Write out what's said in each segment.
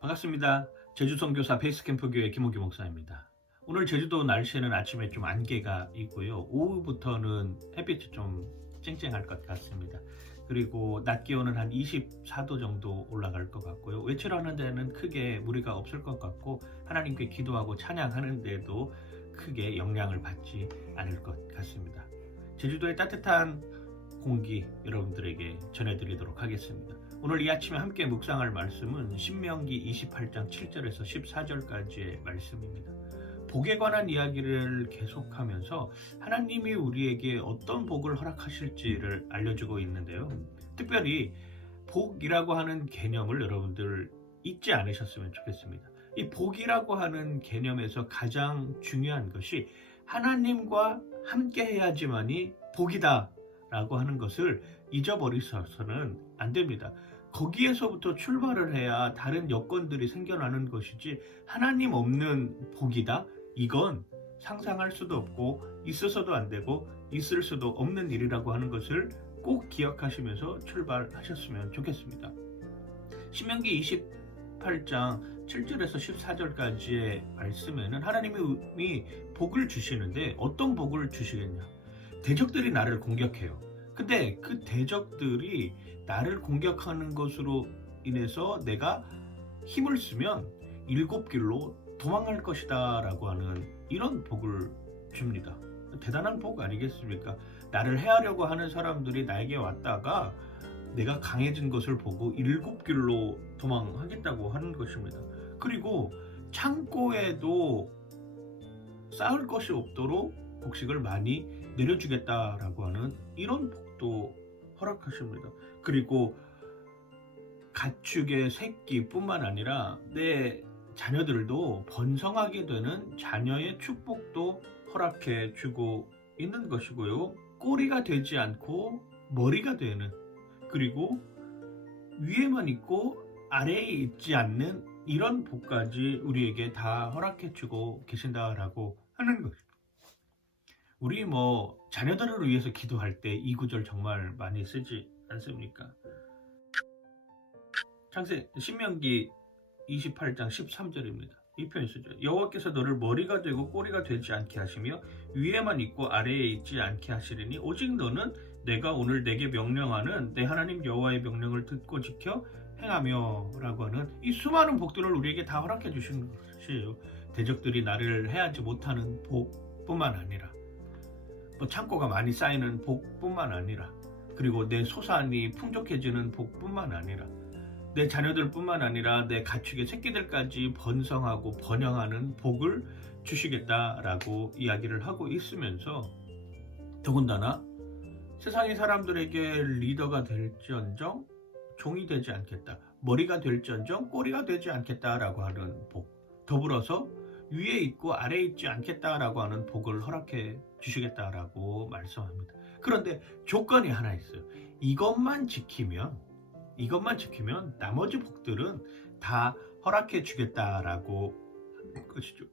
반갑습니다. 제주 선교사 베이스캠프 교회 김호기 목사입니다. 오늘 제주도 날씨는 아침에 좀 안개가 있고요. 오후부터는 햇빛이 좀 쨍쨍할 것 같습니다. 그리고 낮 기온은 한 24도 정도 올라갈 것 같고요. 외출하는 데는 크게 무리가 없을 것 같고 하나님께 기도하고 찬양하는 데도 크게 영향을 받지 않을 것 같습니다. 제주도의 따뜻한 공기 여러분들에게 전해드리도록 하겠습니다. 오늘 이 아침에 함께 묵상할 말씀은 신명기 28장 7절에서 14절까지의 말씀입니다. 복에 관한 이야기를 계속하면서 하나님이 우리에게 어떤 복을 허락하실지를 알려주고 있는데요. 특별히 복이라고 하는 개념을 여러분들 잊지 않으셨으면 좋겠습니다. 이 복이라고 하는 개념에서 가장 중요한 것이 하나님과 함께 해야지만이 복이다 라고 하는 것을 잊어버리셔서는 안 됩니다. 거기에서부터 출발을 해야 다른 여건들이 생겨나는 것이지 하나님 없는 복이다? 이건 상상할 수도 없고 있어서도 안 되고 있을 수도 없는 일이라고 하는 것을 꼭 기억하시면서 출발하셨으면 좋겠습니다. 신명기 28장 7절에서 14절까지의 말씀에는 하나님이 복을 주시는데 어떤 복을 주시겠냐? 대적들이 나를 공격해요. 근데 그 대적들이 나를 공격하는 것으로 인해서 내가 힘을 쓰면 7길로 도망갈 것이다 라고 하는 이런 복을 줍니다. 대단한 복 아니겠습니까? 나를 해하려고 하는 사람들이 나에게 왔다가 내가 강해진 것을 보고 7길로 도망하겠다고 하는 것입니다. 그리고 창고에도 쌓을 것이 없도록 곡식을 많이 내려주겠다라고 하는 이런 복도 허락하십니다. 그리고 가축의 새끼뿐만 아니라 내 자녀들도 번성하게 되는 자녀의 축복도 허락해 주고 있는 것이고요. 꼬리가 되지 않고 머리가 되는, 그리고 위에만 있고 아래에 있지 않는 이런 복까지 우리에게 다 허락해 주고 계신다라고 하는 것입니다. 우리 자녀들을 위해서 기도할 때 이 구절 정말 많이 쓰지 않습니까? 신명기 28장 13절입니다. 이 표현 쓰죠. 여호와께서 너를 머리가 되고 꼬리가 되지 않게 하시며 위에만 있고 아래에 있지 않게 하시리니 오직 너는 내가 오늘 내게 명령하는 내 하나님 여호와의 명령을 듣고 지켜 행하며 라고 하는 이 수많은 복들을 우리에게 다 허락해 주신 것이에요. 대적들이 나를 해하지 못하는 복뿐만 아니라 창고가 많이 쌓이는 복뿐만 아니라, 그리고 내 소산이 풍족해지는 복뿐만 아니라, 내 자녀들뿐만 아니라 내 가축의 새끼들까지 번성하고 번영하는 복을 주시겠다라고 이야기를 하고 있으면서 더군다나 세상의 사람들에게 리더가 될지언정 종이 되지 않겠다, 머리가 될지언정 꼬리가 되지 않겠다라고 하는 복, 더불어서 위에 있고 아래에 있지 않겠다라고 하는 복을 허락해 주시겠다라고 말씀합니다. 그런데 조건이 하나 있어요. 이것만 지키면 나머지 복들은 다 허락해 주겠다라고 하는 것이죠.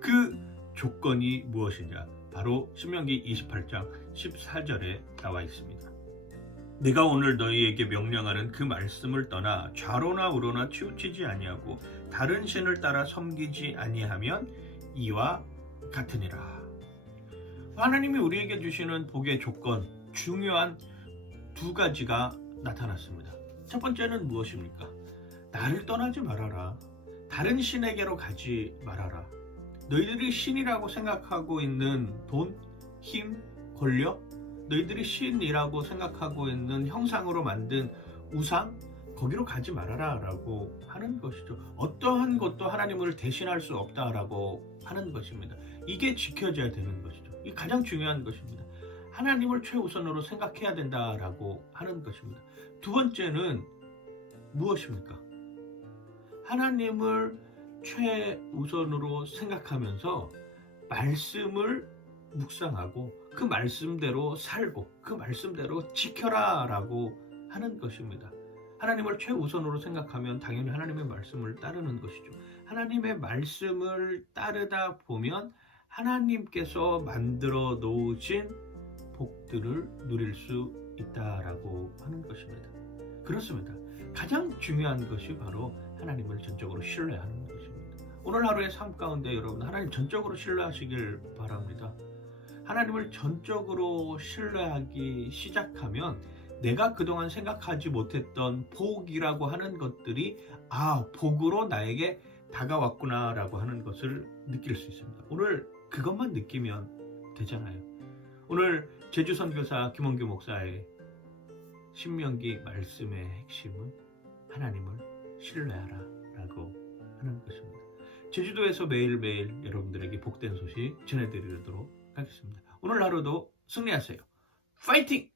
그 조건이 무엇이냐? 바로 신명기 28장 14절에 나와 있습니다. 내가 오늘 너희에게 명령하는 그 말씀을 떠나 좌로나 우로나 치우치지 아니하고 다른 신을 따라 섬기지 아니하면 이와 같으니라. 하나님이 우리에게 주시는 복의 조건, 중요한 두 가지가 나타났습니다. 첫 번째는 무엇입니까? 나를 떠나지 말아라. 다른 신에게로 가지 말아라. 너희들이 신이라고 생각하고 있는 돈, 힘, 권력, 너희들이 신이라고 생각하고 있는 형상으로 만든 우상, 거기로 가지 말아라 라고 하는 것이죠. 어떠한 것도 하나님을 대신할 수 없다라고 하는 것입니다. 이게 지켜져야 되는 것이죠. 이게 가장 중요한 것입니다. 하나님을 최우선으로 생각해야 된다라고 하는 것입니다. 두 번째는 무엇입니까? 하나님을 최우선으로 생각하면서 말씀을 묵상하고 그 말씀대로 살고 그 말씀대로 지켜라 라고 하는 것입니다. 하나님을 최우선으로 생각하면 당연히 하나님의 말씀을 따르는 것이죠. 하나님의 말씀을 따르다 보면 하나님께서 만들어 놓으신 복들을 누릴 수 있다라고 하는 것입니다. 그렇습니다. 가장 중요한 것이 바로 하나님을 전적으로 신뢰하는 것입니다. 오늘 하루의 삶 가운데 여러분 하나님 전적으로 신뢰하시길 바랍니다. 하나님을 전적으로 신뢰하기 시작하면 내가 그동안 생각하지 못했던 복이라고 하는 것들이 복으로 나에게 다가왔구나 라고 하는 것을 느낄 수 있습니다. 오늘 그것만 느끼면 되잖아요. 오늘 제주선교사 김원규 목사의 신명기 말씀의 핵심은 하나님을 신뢰하라 라고 하는 것입니다. 제주도에서 매일매일 여러분들에게 복된 소식 전해드리도록 하겠습니다. 오늘 하루도 승리하세요. 파이팅!